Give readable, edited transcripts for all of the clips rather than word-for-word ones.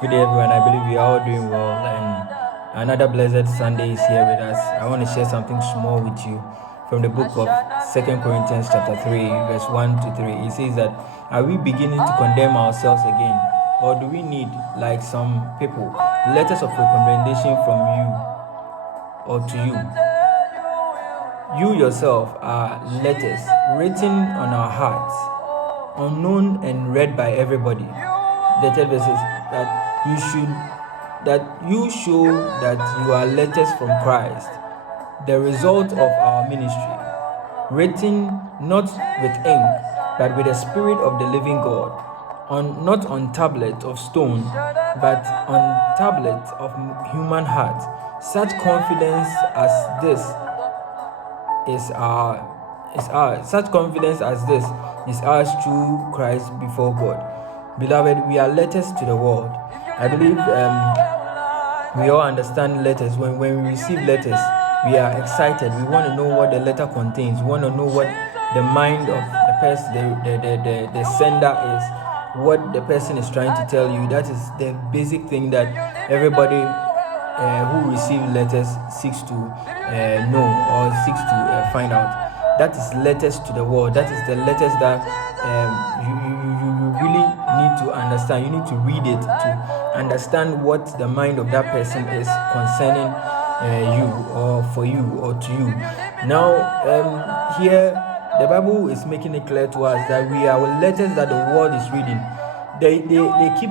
Good day, everyone. I believe we are all doing well, and another blessed Sunday is here with us. I want to share something small with you from the book of 2 Corinthians chapter 3, verse 1 to 3. It says that, are we beginning to condemn ourselves again? Or do we need, like some people, letters of recommendation from you or to you? You yourself are letters written on our hearts, unknown and read by everybody. The third verse is that you show that you are letters from Christ, the result of our ministry, written not with ink, but with the Spirit of the living God, not on tablet of stone, but on tablet of human heart. Such confidence as this is ours through Christ before God. Beloved, we are letters to the world. I believe we all understand letters. When we receive letters, we are excited. We want to know what the letter contains. We want to know what the mind of the person, the sender is, what the person is trying to tell you. That is the basic thing that everybody who receive letters seeks to know or seeks to find out. That is letters to the world. That is the letters that you really need to understand. You need to read it to understand what the mind of that person is concerning you or for you or to you. Now, here the Bible is making it clear to us that we are letters that the world is reading. They keep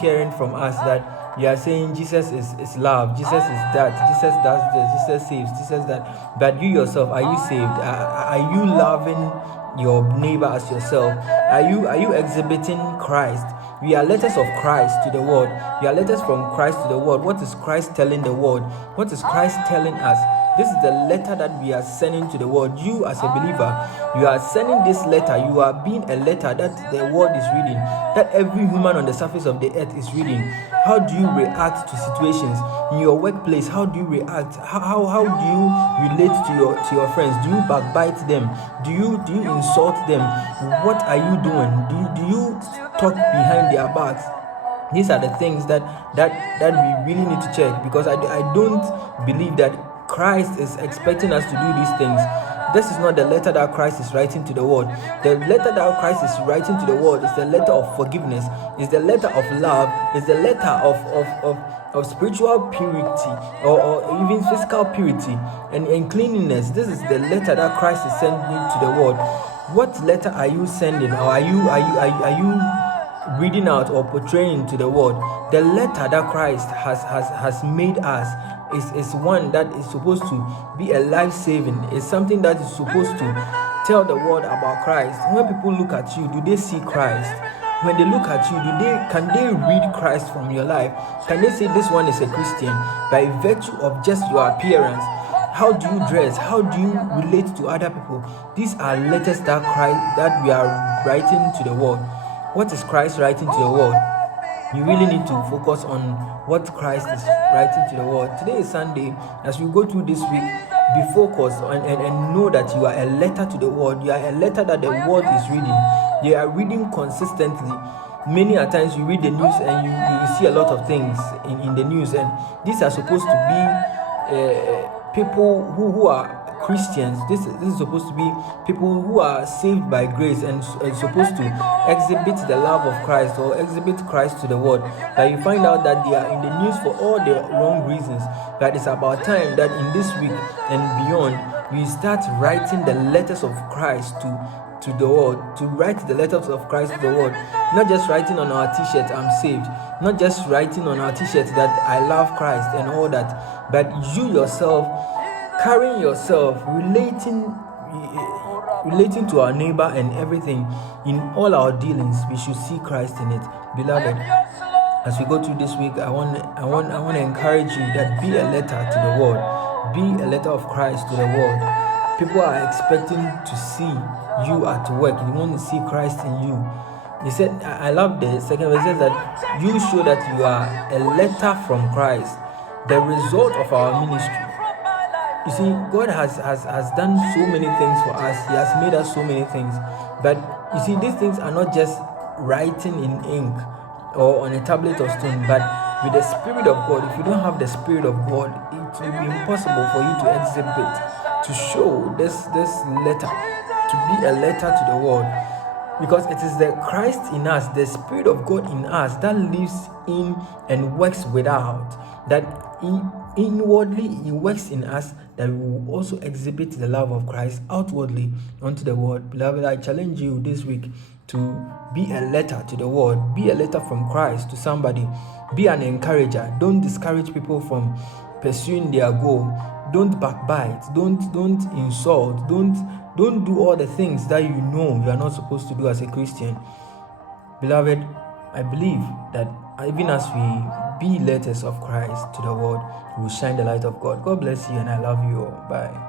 hearing from us that we are saying Jesus is love, Jesus is that, Jesus does this, Jesus saves, Jesus that. But you yourself, are you saved? Are you loving your neighbor as yourself? Are you exhibiting Christ? We are letters of Christ to the world. We are letters from Christ to the world. What is Christ telling the world? What is Christ telling us? This is the letter that we are sending to the world. You as a believer, you are sending this letter. You are being a letter that the world is reading, that every human on the surface of the earth is reading. How do you react to situations in your workplace? How do you react? How do you relate to your friends? Do you backbite them? Do you insult them? What are you doing? Do you talk behind their backs? These are the things that we really need to check, because I don't believe that Christ is expecting us to do these things. This is not the letter that Christ is writing to the world. The letter that Christ is writing to the world is the letter of forgiveness, is the letter of love, is the letter of spiritual purity or even physical purity and cleanliness. This is the letter that Christ is sending to the world. What letter are you sending, or are you reading out or portraying to the world? The letter that Christ has made us is one that is supposed to be a life-saving. It's something that is supposed to tell the world about Christ. When people look at you, do they see Christ? When they look at you, can they read Christ from your life? Can they say this one is a Christian by virtue of just your appearance? How do you dress? How do you relate to other people? These are letters that we are writing to the world. What is Christ writing to the world? You really need to focus on what Christ is writing to the world. Today is Sunday. As you go through this week, be focused and know that you are a letter to the world. You are a letter that the world is reading. They are reading consistently. Many a times you read the news and you see a lot of things in the news, and these are supposed to be people who are Christians. This is supposed to be people who are saved by grace and supposed to exhibit the love of Christ or exhibit Christ to the world. But you find out that they are in the news for all the wrong reasons. That it's about time that in this week and beyond, we start writing the letters of Christ to the world, to write the letters of Christ to the world. Not just writing on our t-shirt, I'm saved. Not just writing on our t-shirt that I love Christ and all that, but you yourself, carrying yourself, relating to our neighbor and everything. In all our dealings, we should see Christ in it. Beloved, as we go through this week, I want to encourage you that be a letter to the world. Be a letter of Christ to the world. People are expecting to see you at work. They want to see Christ in you. He said, I love the second verse, says that you show that you are a letter from Christ, the result of our ministry. You see, God has done so many things for us. He has made us so many things. But you see, these things are not just writing in ink or on a tablet of stone, but with the Spirit of God. If you don't have the Spirit of God, it will be impossible for you to exhibit, to show this letter, to be a letter to the world. Because it is the Christ in us, the Spirit of God in us, that lives in and works without, that inwardly He works in us, that we will also exhibit the love of Christ outwardly unto the world. Beloved, I challenge you this week to be a letter to the world. Be a letter from Christ to somebody. Be an encourager. Don't discourage people from pursuing their goal. Don't backbite. Don't insult. Don't do all the things that you know you are not supposed to do as a Christian. Beloved, I believe that even as we be letters of Christ to the world, we will shine the light of God. God bless you, and I love you all. Bye.